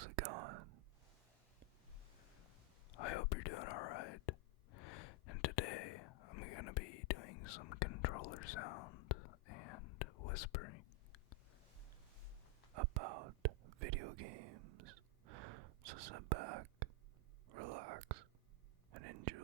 how's it going? I hope you're doing alright. And today I'm gonna be doing some controller sound and whispering about video games. So sit back, relax, and enjoy.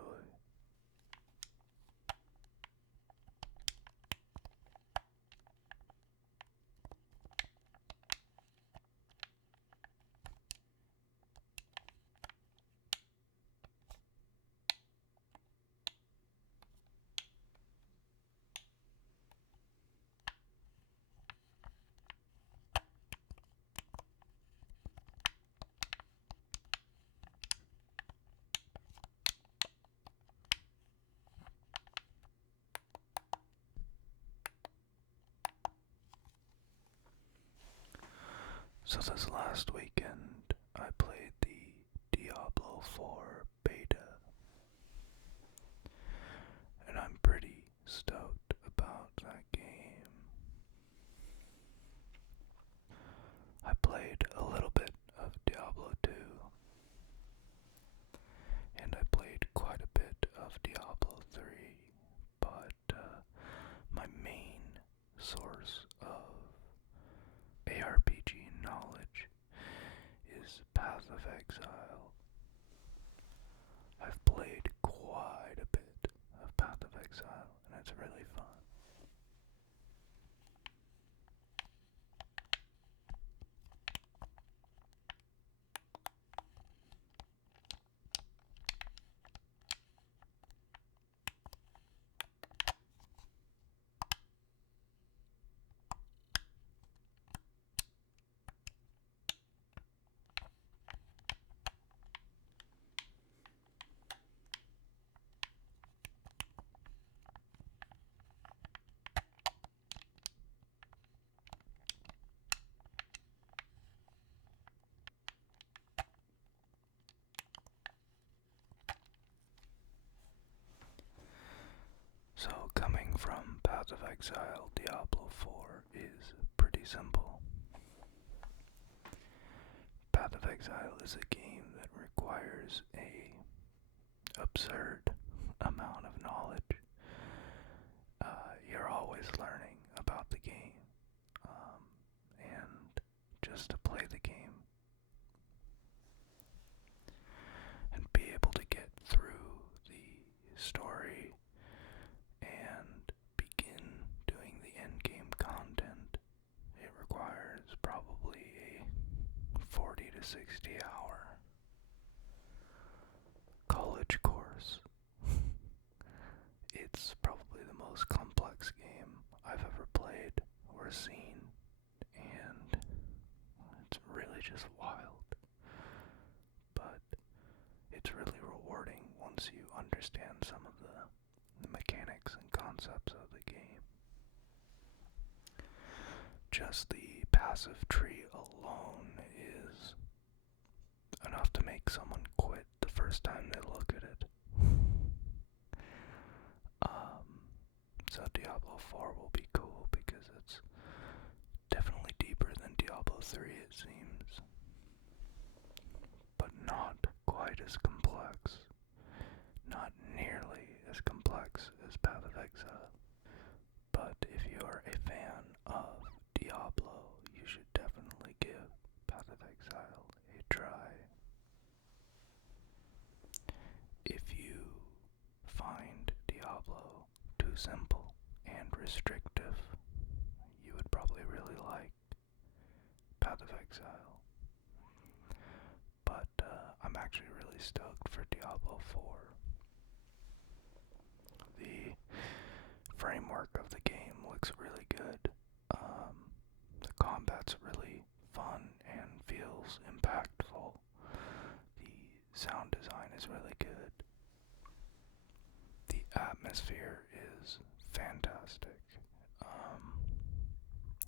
So this last weekend, I played the Diablo 4 beta, and I'm pretty stoked about that game. I played a little bit of Diablo 2, and I played quite a bit of Diablo 3, but my main source of ARPG knowledge is Path of Exile. I've played quite a bit of Path of Exile, and it's really fun. So, coming from Path of Exile, Diablo 4 is pretty simple. Path of Exile is a game that requires a absurd amount of knowledge. You're always learning about the game, and just to play the game and be able to get through the story and begin doing the endgame content, it requires probably a 40 to 60 hour college course. It's probably the most complex game I've ever played or seen, and it's really just wild. But it's really rewarding once you understand some of the mechanics and concepts of the game. Just the passive tree alone is enough to make someone quit the first time they look at it. So Diablo 4 will be cool because it's definitely deeper than Diablo 3, it seems, but not quite as complex. Not nearly as complex as Path of Exile. But if you are a fan of Diablo, you should definitely give Path of Exile a try. If you find Diablo too simple and restrictive, you would probably really like Path of Exile. But I'm actually really stoked for Diablo 4. The framework of the game looks really good. The combat's really fun and feels impactful. The sound design is really good. The atmosphere is fantastic.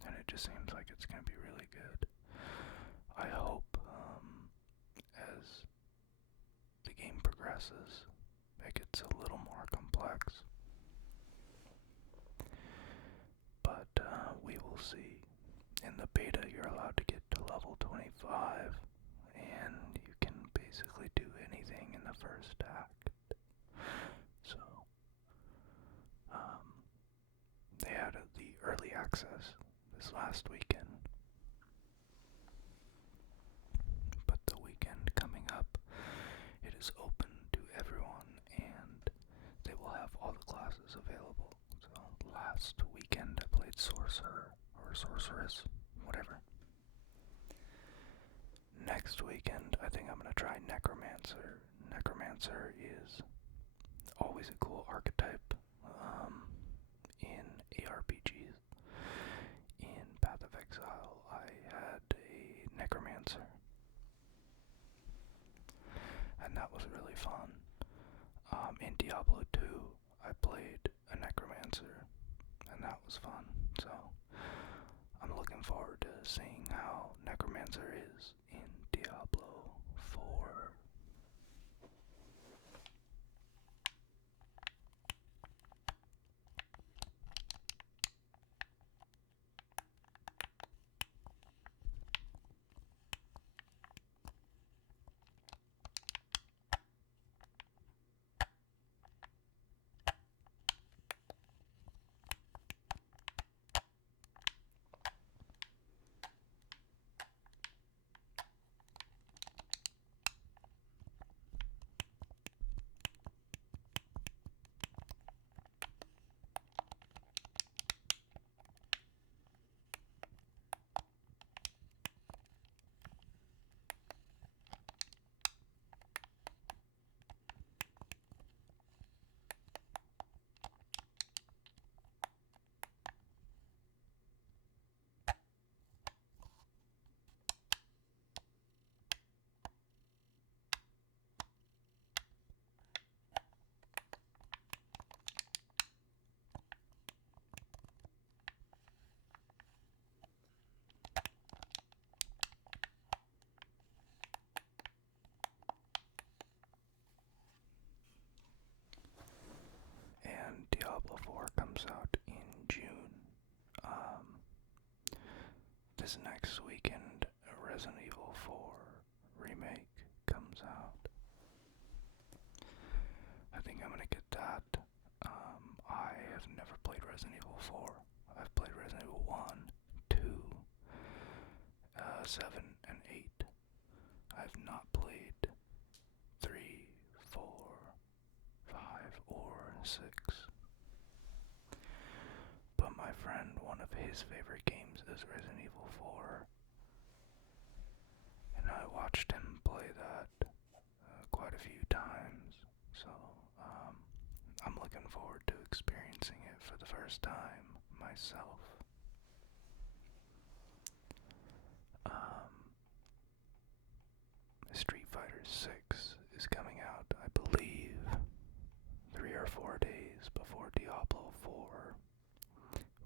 And it just seems like it's going to be really good. I hope as the game progresses, it gets a little more complex. But we will see. In the beta, you're allowed to get to level 25, and you can basically do anything in the first act. So, they had the early access this last weekend, but the weekend coming up, it is open to everyone, and they will have all the classes available. So last weekend I played Sorcerer, or Sorceress, whatever. Next weekend I think I'm going to try Necromancer. Necromancer is always a cool archetype in ARPGs. In Path of Exile I had a Necromancer, and that was really fun. In Diablo 2, I played a Necromancer, and that was fun. So, I'm looking forward to seeing how Necromancer is in Diablo 4. And Diablo 4 comes out in June. This next weekend, Resident Evil 4 remake comes out. I think I'm gonna get that. I have never played Resident Evil 4. I've played Resident Evil 1, 2, 7, and 8. I've not played 3, 4, 5, or 6. But my friend, one of his favorite games is Resident Evil 4. And I watched him play that quite a few times. So, I'm looking forward to experiencing it for the first time myself. Street Fighter 6 is coming out, I believe, 3 or 4 days before Diablo 4,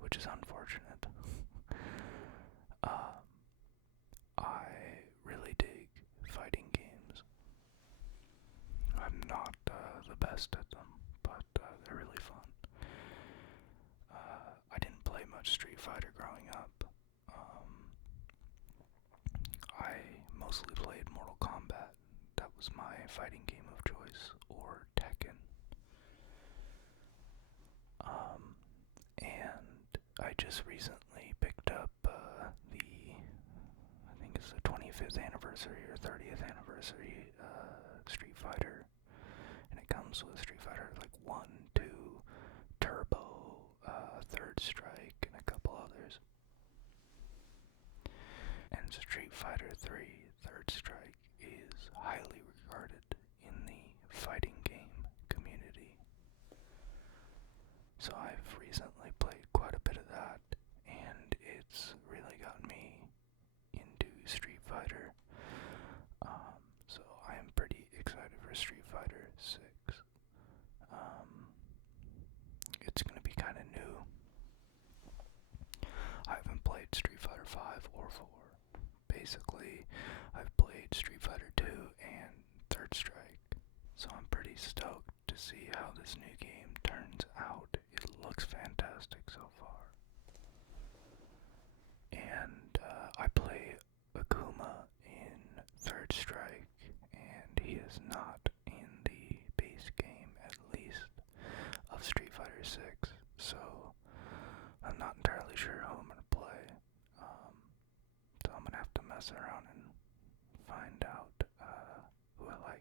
which is unfortunate. I really dig fighting games. I'm not the best at them, but they're really fun. I didn't play much Street Fighter growing up. I mostly played Mortal Kombat. That was my fighting game of choice, or Tekken. And I just recently picked up I think it's the 25th anniversary or 30th anniversary Street Fighter, and it comes with Street Fighter like 1, 2, Turbo, Third Strike, and a couple others. And Street Fighter 3 Third Strike is highly regarded in the fighting game community. So I've recently played quite a bit of that, and it's really got me into Street Fighter. So I am pretty excited for Street Fighter 6. It's going to be kind of new. I haven't played Street Fighter 5 or 4. Basically, I've played Street Fighter 2 and Third Strike. So I'm pretty stoked to see how this new game turns out. It looks fantastic so far. And I play Akuma in Third Strike. mess around and find out who I like.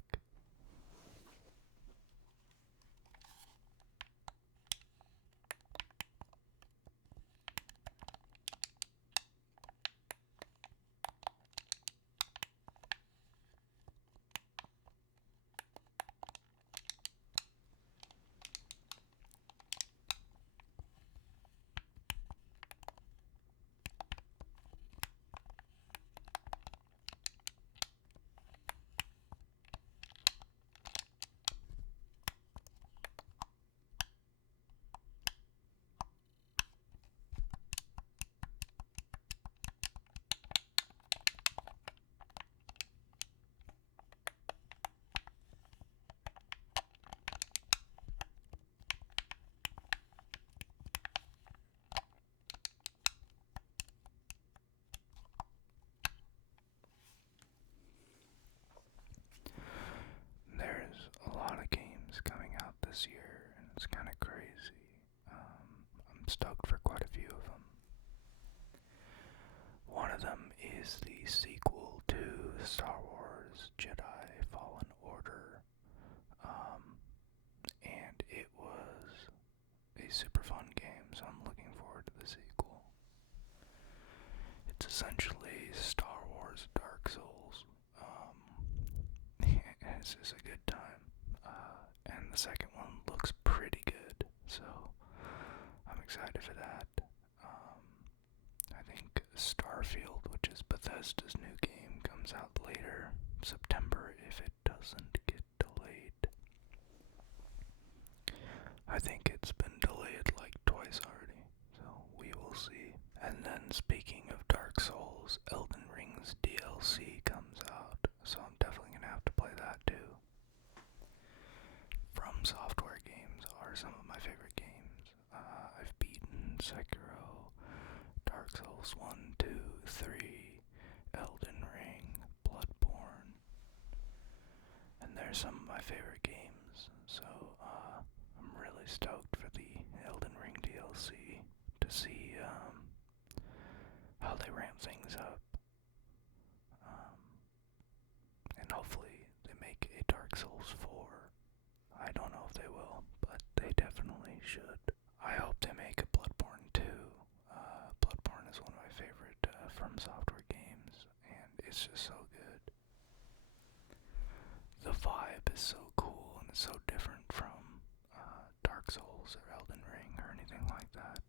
There's a lot of games coming out this year, and it's kind of crazy. I'm stoked for quite a few of them. One of them is the sequel to Star Wars Jedi Fallen Order, and it was a super fun game, so I'm looking forward to the sequel. It's essentially Star Wars Dark Souls. It's just a good time. And the second one looks pretty good, so I'm excited for that. I think Starfield, which is Bethesda's new game, comes out later, September, if it doesn't get delayed. I think it's been delayed like twice already, so we will see. And then speaking of Dark Souls, Elden Ring's DLC comes out, so I'm definitely gonna have to play that too. From Software games are some of my favorite games. I've beaten Sekiro, Dark Souls 1, 2, 3, Elden Ring, Bloodborne, and they're some of my favorite games, so I'm really stoked for the Elden Ring DLC to see how they ramp things up. And hopefully they make a Dark Souls 4. I don't know if they will, but they definitely should. I hope they make a Bloodborne 2. Bloodborne is one of my favorite From Software games, and it's just so good. The vibe is so cool, and it's so different from Dark Souls or Elden Ring or anything like that.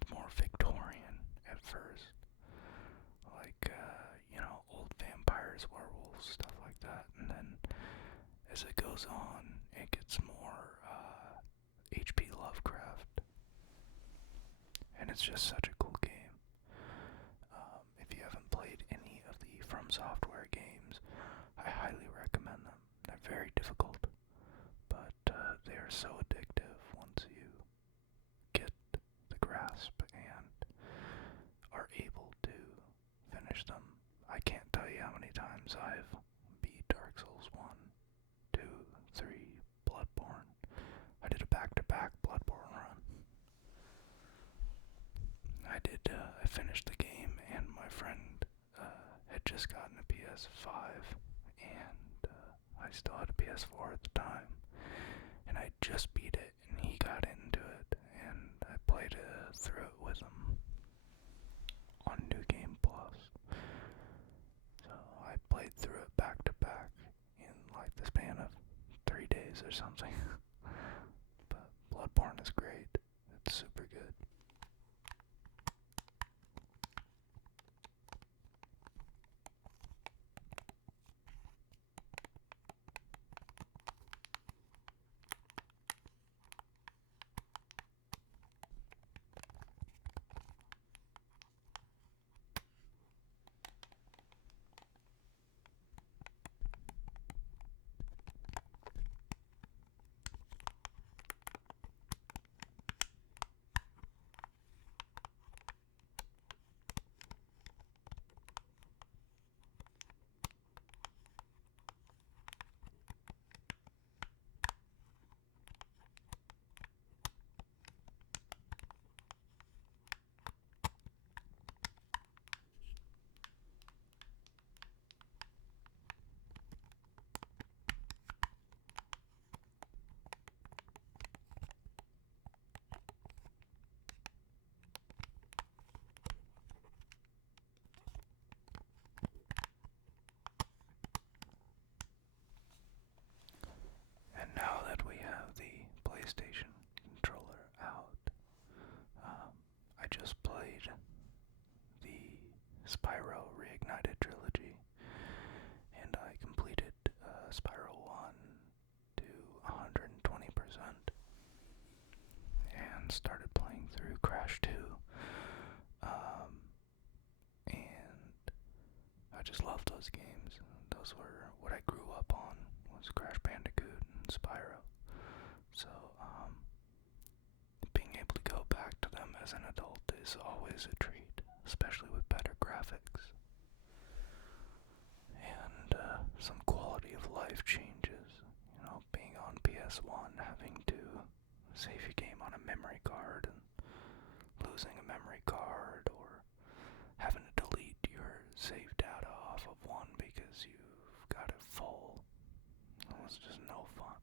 It's more Victorian at first, like old vampires, werewolves, stuff like that, and then as it goes on, it gets more H.P. Lovecraft, and it's just such a cool game. If you haven't played any of the From Software games, I highly recommend them. They're very difficult, but they are so addictive once you get the grasp and are able to finish them. I can't tell you how many times I've beat Dark Souls 1, 2, 3, Bloodborne. I did a back-to-back Bloodborne run. I finished the game, and my friend had just gotten a PS5, and I still had a PS4 at the time, and I just beat it, and he got into it, and I played through it with him on New Game Plus. So I played through it back to back in like the span of 3 days or something. But Bloodborne is great. It's super good. started playing through Crash 2. And I just love those games. Those were what I grew up on, was Crash Bandicoot and Spyro. So, being able to go back to them as an adult is always a treat, especially with better graphics. And some quality of life changes. You know, being on PS1, having to save your game on a memory card and losing a memory card, or having to delete your save data off of one because you've got it full. It was just no fun.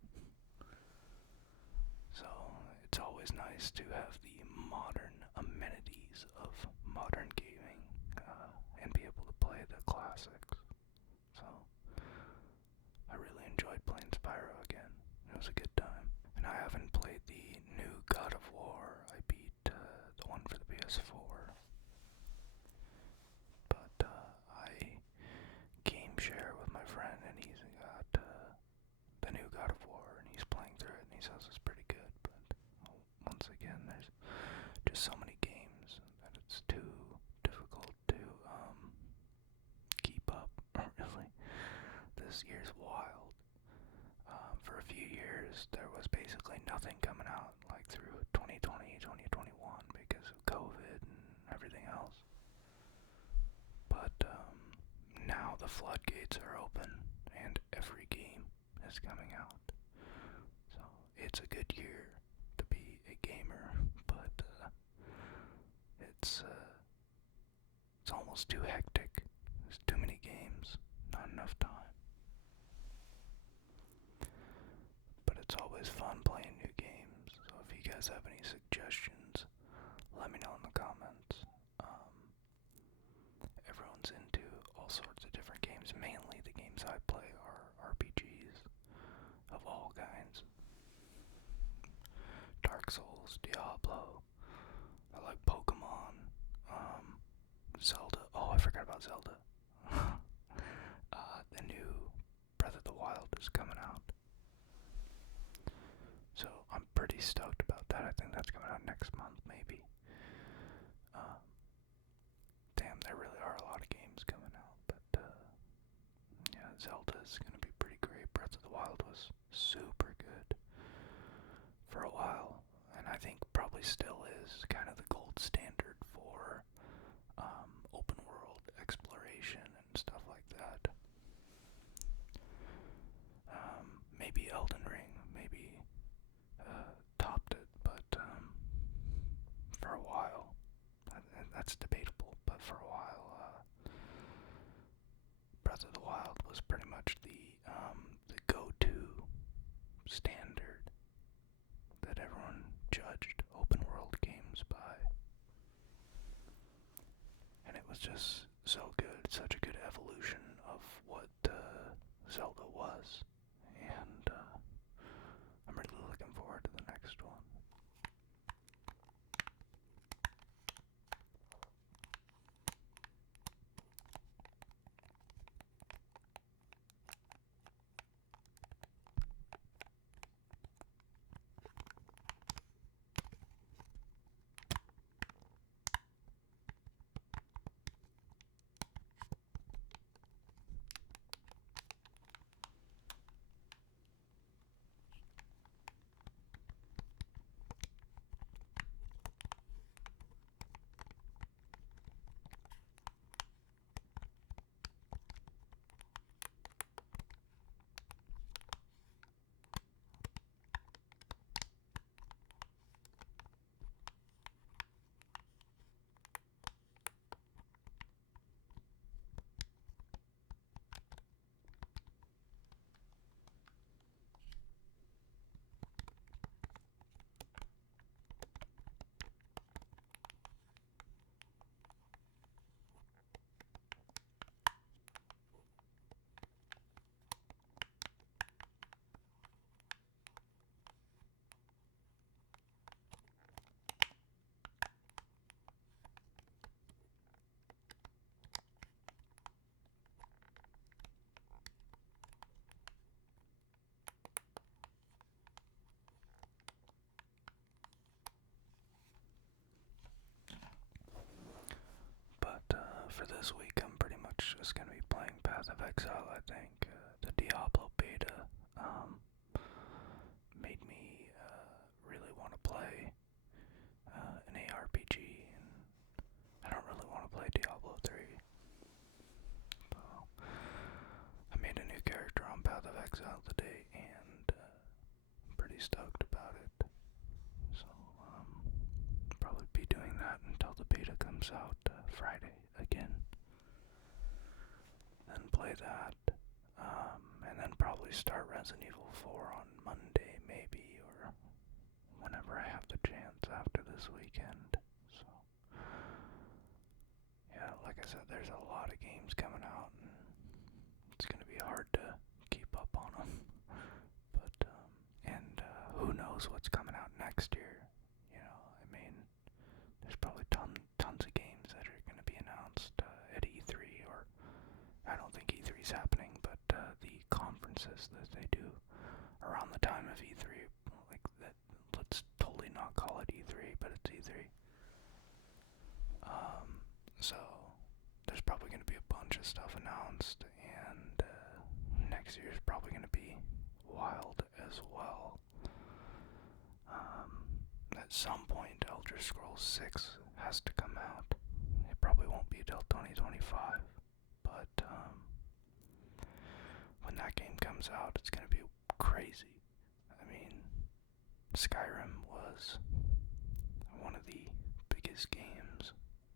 So it's always nice to have the modern amenities of modern gaming and be able to play the classics. So I really enjoyed playing Spyro again. It was a good time. And I haven't played the new God of War. I beat the one for the PS4. But I game share with my friend, and he's got the new God of War, and he's playing through it, and he says it's pretty good. But once again, there's just so many games that it's too difficult to keep up. Really, this year's wild. For a few years, there was basically nothing coming out, like through 2020, 2021, because of COVID and everything else. But now the floodgates are open, and every game is coming out. So it's a good year to be a gamer, but it's almost too hectic. There's too many games, not enough time. But it's always fun playing new games, so if you guys have any suggestions, let me know in the comments. Everyone's into all sorts of different games. Mainly the games I play are RPGs of all kinds. Dark Souls, Diablo, I like Pokemon, Zelda. Oh, I forgot about Zelda. The new Breath of the Wild is coming out. So I'm pretty stoked about that. I think that's coming out next month, maybe. Damn, there really are a lot of games coming out. But yeah, Zelda is going to be pretty great. Breath of the Wild was super good for a while, and I think probably still is kind of the gold standard for open world exploration and stuff like that. Maybe Elden Ring, maybe topped it, but for a while, that's debatable, but for a while, Breath of the Wild was pretty much the go-to standard that everyone judged open world games by. And it was just so good, such a good evolution of what Zelda was. And I'm really looking forward to the next one. this week I'm pretty much just going to be playing Path of Exile, I think. The Diablo beta made me really want to play an ARPG, and I don't really want to play Diablo 3. So, I made a new character on Path of Exile today, and I'm pretty stoked about it. So, probably be doing that until the beta comes out Friday again. Then play that, and then probably start Resident Evil 4 on Monday, maybe, or whenever I have the chance after this weekend. So, yeah, like I said, there's a lot of games coming out, and it's gonna be hard to keep up on them. But, who knows what's coming out next year? You know, I mean, there's probably tons of games that are gonna be announced at E3, or I don't think E3's happening, but the conferences that they do around the time of E3, like that. Let's totally not call it E3, but it's E3. So there's probably going to be a bunch of stuff announced, and next year's probably going to be wild as well. At some point, Elder Scrolls 6 has to come out. It probably won't be till 2025, but when that game comes out, it's going to be crazy. I mean, Skyrim was one of the biggest games,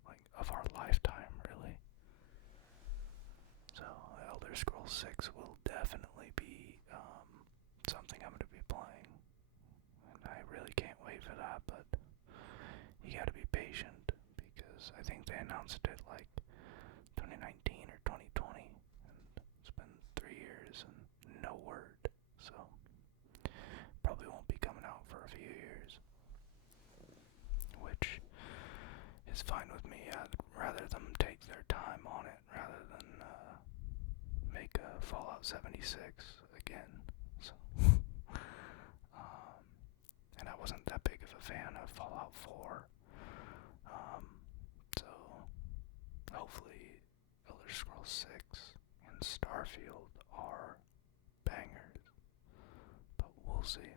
like, of our lifetime, really. So, Elder Scrolls 6 will definitely be something I'm going to be playing, and I really can't wait for that, but you gotta be patient, because I think they announced it like 2019 or 2020, and it's been 3 years and no word, so probably won't be coming out for a few years, which is fine with me. I'd rather them take their time on it rather than make a Fallout 76 again. So, and I wasn't that big of a fan of Fallout 4, so hopefully Elder Scrolls 6 and Starfield are bangers, but we'll see.